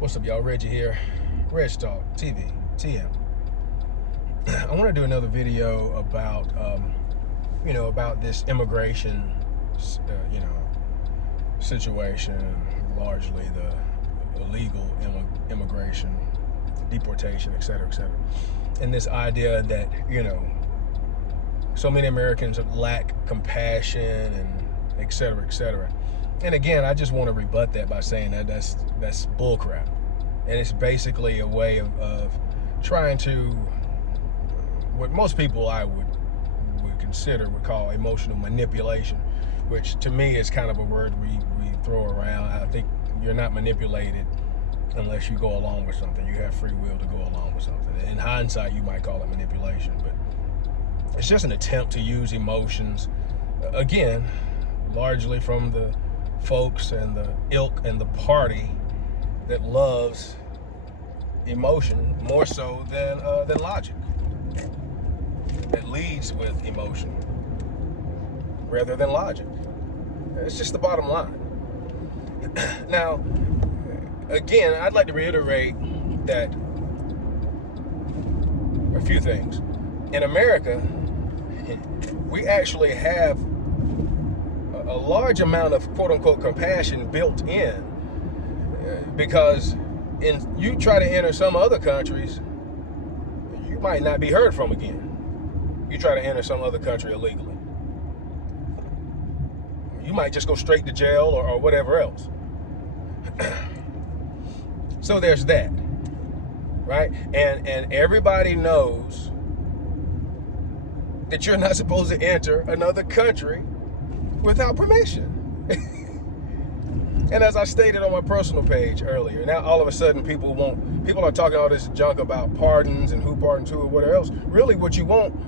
What's up, y'all? Reggie here. Reg Talk TV, TM. I want to do another video about, about this immigration, situation, largely the illegal immigration, deportation, et cetera, and this idea that so many Americans lack compassion and et cetera. And again, I just want to rebut that by saying that that's bullcrap. And it's basically a way of trying to, what most people I would call emotional manipulation, which to me is kind of a word we throw around. I think you're not manipulated unless you go along with something. You have free will to go along with something. In hindsight, you might call it manipulation, but it's just an attempt to use emotions, again, largely from the folks and the ilk and the party that loves emotion more so than logic, that leads with emotion rather than logic. It's just the bottom line. Now, again, I'd like to reiterate that a few things. In America, we actually have a large amount of quote-unquote compassion built in, because you try to enter some other countries, you might not be heard from again. You try to enter some other country illegally, you might just go straight to jail or whatever else. So there's that, right? And everybody knows that you're not supposed to enter another country without permission. And as I stated on my personal page earlier, now all of a sudden people are talking all this junk about pardons and who pardons who or whatever else. Really what you want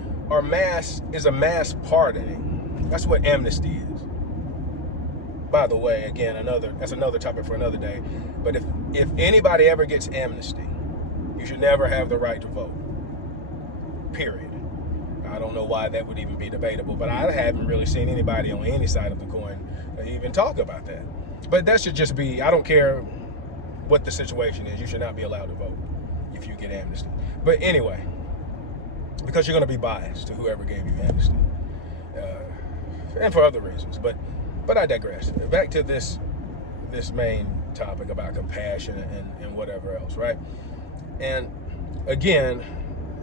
is a mass pardoning. That's what amnesty is. By the way, again, that's another topic for another day. But if anybody ever gets amnesty, you should never have the right to vote. Period. I don't know why that would even be debatable, but I haven't really seen anybody on any side of the coin even talk about that. But that should just be, I don't care what the situation is, you should not be allowed to vote if you get amnesty. But anyway, because you're going to be biased to whoever gave you amnesty, and for other reasons. But I digress. Back to this main topic about compassion and whatever else, right? And again,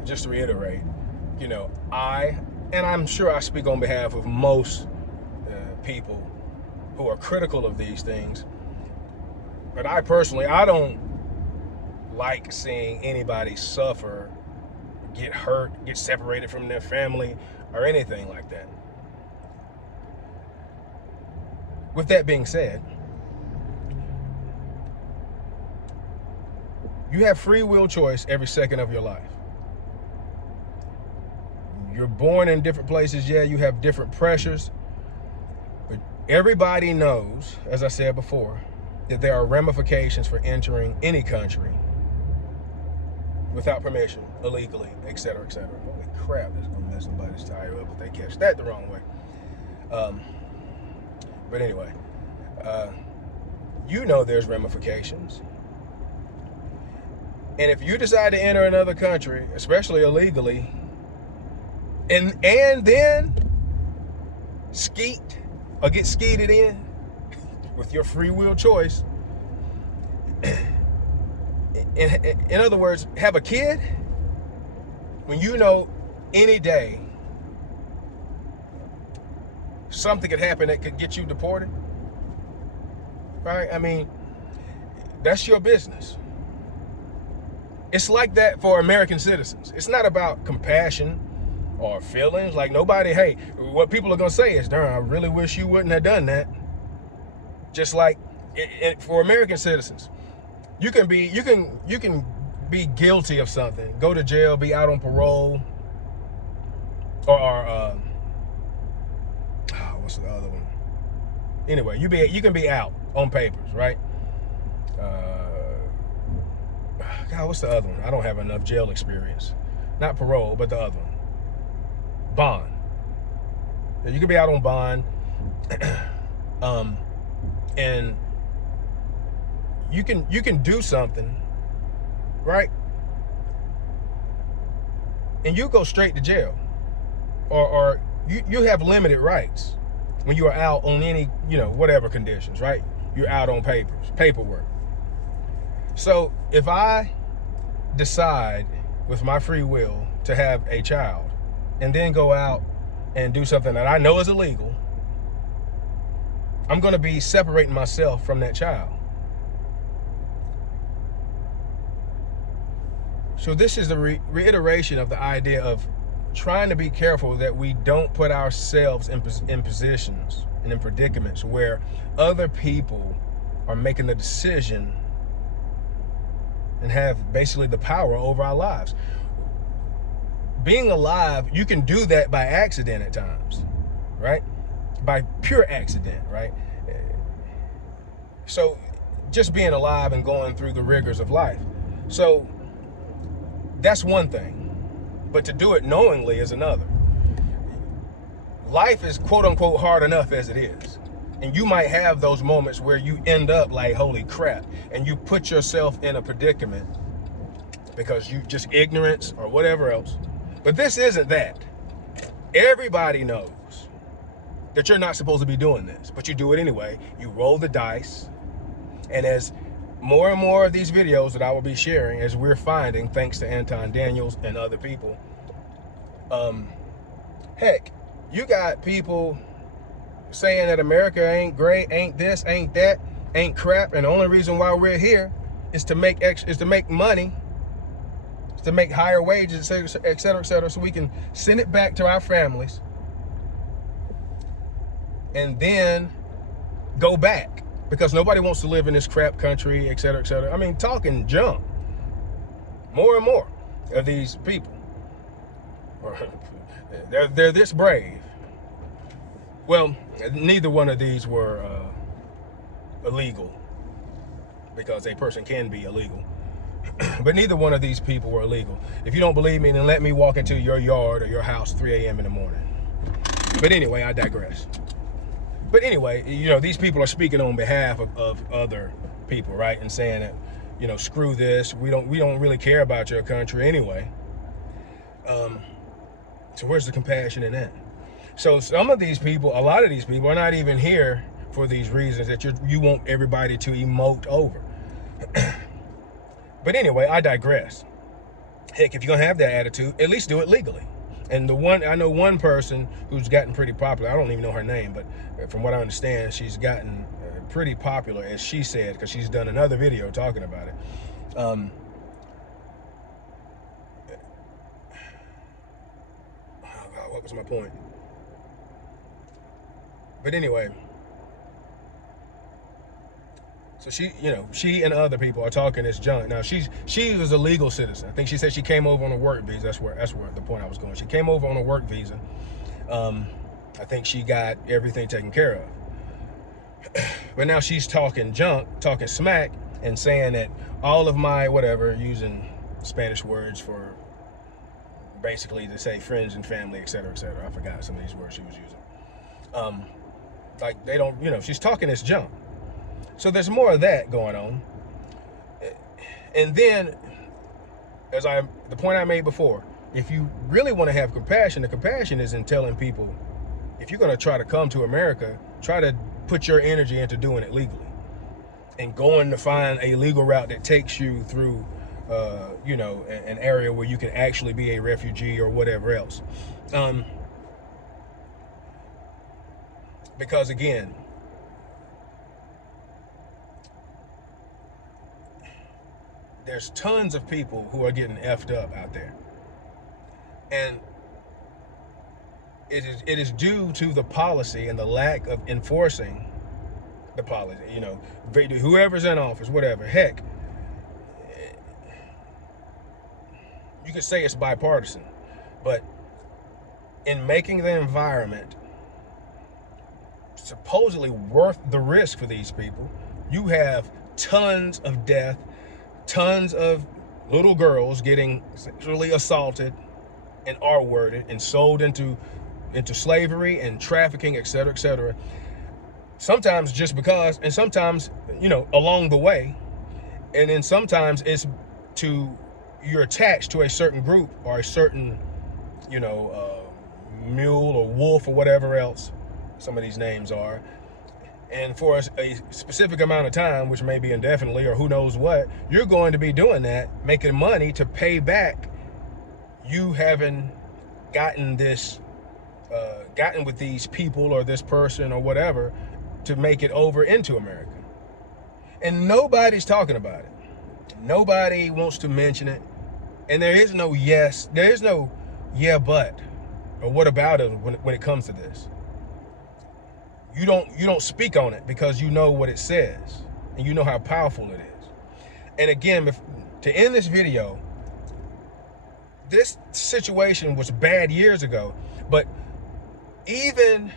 just to reiterate, I'm sure I speak on behalf of most people who are critical of these things, but I don't like seeing anybody suffer, get hurt, get separated from their family, or anything like that. With that being said, you have free will choice every second of your life. You're born in different places, yeah, you have different pressures, but everybody knows, as I said before, that there are ramifications for entering any country without permission, illegally, et cetera. Holy crap, that's gonna mess somebody's tire up if they catch that the wrong way. But anyway, there's ramifications. And if you decide to enter another country, especially illegally, and then skeet or get skeeted in with your free will choice, in other words, have a kid, when any day something could happen that could get you deported, right? I mean, that's your business. It's like that for American citizens. It's not about compassion or feelings. Like what people are gonna say is, darn, I really wish you wouldn't have done that. Just like for American citizens, you can be guilty of something, go to jail, be out on parole, or what's the other one? Anyway, you can be out on papers, right? God, what's the other one? I don't have enough jail experience. Not parole, but the other one. Bond. You can be out on bond, and you can do something, right? And you go straight to jail, or you have limited rights when you are out on any, whatever conditions, right? You're out on paperwork. So if I decide with my free will to have a child and then go out and do something that I know is illegal, I'm going to be separating myself from that child. So this is the reiteration of the idea of trying to be careful that we don't put ourselves in positions and in predicaments where other people are making the decision and have basically the power over our lives. Being alive, you can do that by accident at times, right? By pure accident, right? So just being alive and going through the rigors of life. So that's one thing. But to do it knowingly is another. Life is quote unquote hard enough as it is. And you might have those moments where you end up like, holy crap, and you put yourself in a predicament because you just ignorance or whatever else. But this isn't that. Everybody knows that you're not supposed to be doing this, but you do it anyway. You roll the dice. And as more and more of these videos that I will be sharing, as we're finding, thanks to Anton Daniels and other people, heck, you got people saying that America ain't great, ain't this, ain't that, ain't crap, and the only reason why we're here is to make money, is to make higher wages, et cetera, so we can send it back to our families and then go back, because nobody wants to live in this crap country, et cetera, et cetera. I mean, talking junk. More and more of these people, they're this brave. Well, neither one of these were illegal, because a person can be illegal. But neither one of these people were illegal. If you don't believe me, then let me walk into your yard or your house 3 a.m. in the morning. But anyway, I digress. But anyway, these people are speaking on behalf of other people, right? And saying that, screw this. We don't really care about your country anyway. So where's the compassion in that? So some of these people, a lot of these people are not even here for these reasons that you want everybody to emote over. But anyway, I digress. Heck, if you're gonna have that attitude, at least do it legally. And I know one person who's gotten pretty popular. I don't even know her name, but from what I understand, she's gotten pretty popular, as she said, because she's done another video talking about it. Oh God, what was my point? But anyway, so she and other people are talking this junk. Now she was a legal citizen. I think she said she came over on a work visa. That's where the point I was going. She came over on a work visa. I think she got everything taken care of. But now she's talking junk, talking smack, and saying that all of my whatever, using Spanish words for basically to say friends and family, et cetera, et cetera. I forgot some of these words she was using. Like they don't, she's talking this junk. So there's more of that going on. And then, the point I made before, if you really want to have compassion, the compassion is in telling people, if you're going to try to come to America, try to put your energy into doing it legally and going to find a legal route that takes you through, an area where you can actually be a refugee or whatever else. Because again, there's tons of people who are getting effed up out there. And it is due to the policy and the lack of enforcing the policy. Whoever's in office, whatever, heck, you could say it's bipartisan, but in making the environment supposedly worth the risk for these people, you have tons of death, tons of little girls getting sexually assaulted and R-worded and sold into slavery and trafficking, et cetera, et cetera. Sometimes just because, and sometimes, along the way, And then sometimes it's you're attached to a certain group or a certain, mule or wolf or whatever else some of these names are. And for a specific amount of time, which may be indefinitely or who knows what, you're going to be doing that, making money to pay back you having gotten with these people or this person or whatever to make it over into America. And nobody's talking about it. Nobody wants to mention it. And there is no yeah, but, or what about it when it comes to this. You don't speak on it because you know what it says and you know how powerful it is. And again, to end this video, this situation was bad years ago, but even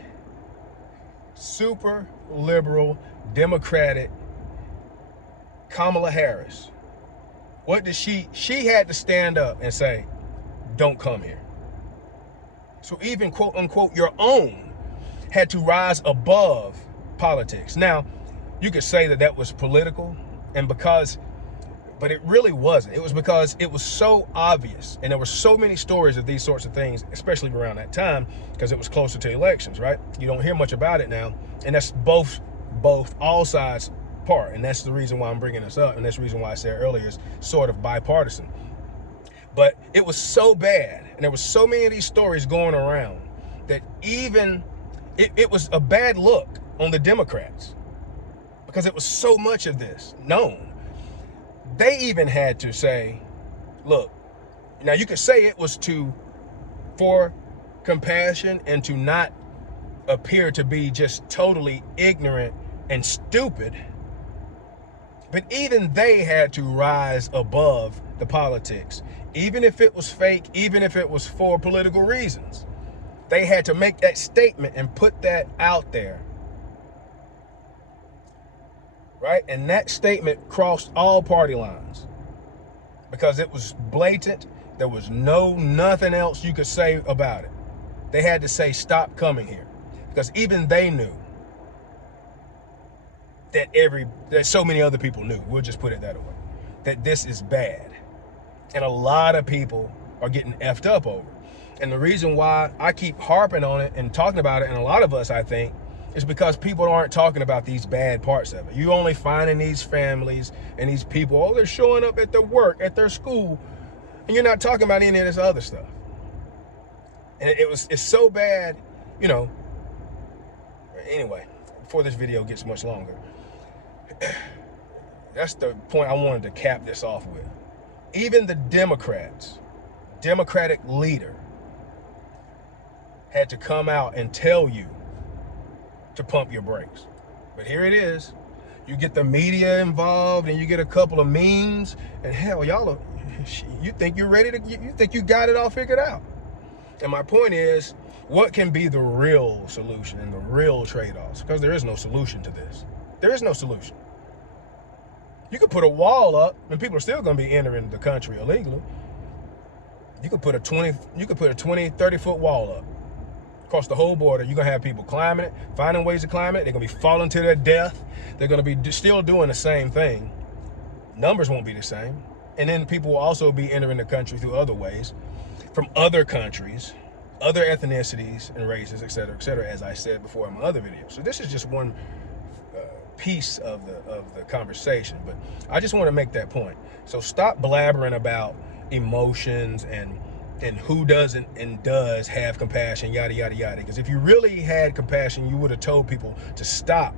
super liberal, Democratic Kamala Harris, what did she had to stand up and say, don't come here. So even quote unquote your own had to rise above politics. Now, you could say that was political, but it really wasn't. It was because it was so obvious, and there were so many stories of these sorts of things, especially around that time, because it was closer to elections, right? You don't hear much about it now, and that's both all sides part, and that's the reason why I'm bringing this up, and that's the reason why I said earlier it's sort of bipartisan. But it was so bad, and there was so many of these stories going around that even it was a bad look on the Democrats because it was so much of this known. They even had to say, look, now you could say it was for compassion and to not appear to be just totally ignorant and stupid, but even they had to rise above the politics, even if it was fake, even if it was for political reasons. They had to make that statement and put that out there, right? And that statement crossed all party lines because it was blatant. There was nothing else you could say about it. They had to say, stop coming here, because even they knew that so many other people knew, we'll just put it that way, that this is bad. And a lot of people are getting effed up over it. And the reason why I keep harping on it and talking about it, and a lot of us, I think, is because people aren't talking about these bad parts of it. You only finding these families and these people, they're showing up at their work, at their school, and you're not talking about any of this other stuff. And it's so bad, anyway, before this video gets much longer, that's the point I wanted to cap this off with. Even the Democratic leader, had to come out and tell you to pump your brakes. But here it is. You get the media involved and you get a couple of memes, and hell, you think you're ready you think you got it all figured out. And my point is, what can be the real solution and the real trade-offs? Because there is no solution to this. There is no solution. You could put a wall up and people are still going to be entering the country illegally. You could put a 20, 30-foot wall up across the whole border. You're going to have people climbing it, finding ways to climb it. They're going to be falling to their death. They're going to be still doing the same thing. Numbers won't be the same. And then people will also be entering the country through other ways, from other countries, other ethnicities and races, et cetera, as I said before in my other video. So this is just one piece of the conversation, but I just want to make that point. So stop blabbering about emotions and who doesn't and does have compassion, yada yada yada, because if you really had compassion, you would have told people to stop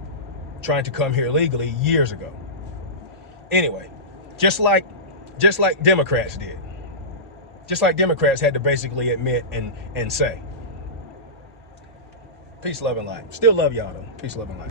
trying to come here legally years ago. Anyway, just like Democrats did, just like Democrats had to basically admit and say. Peace, love, and light. Still love y'all though. Peace, love, and light.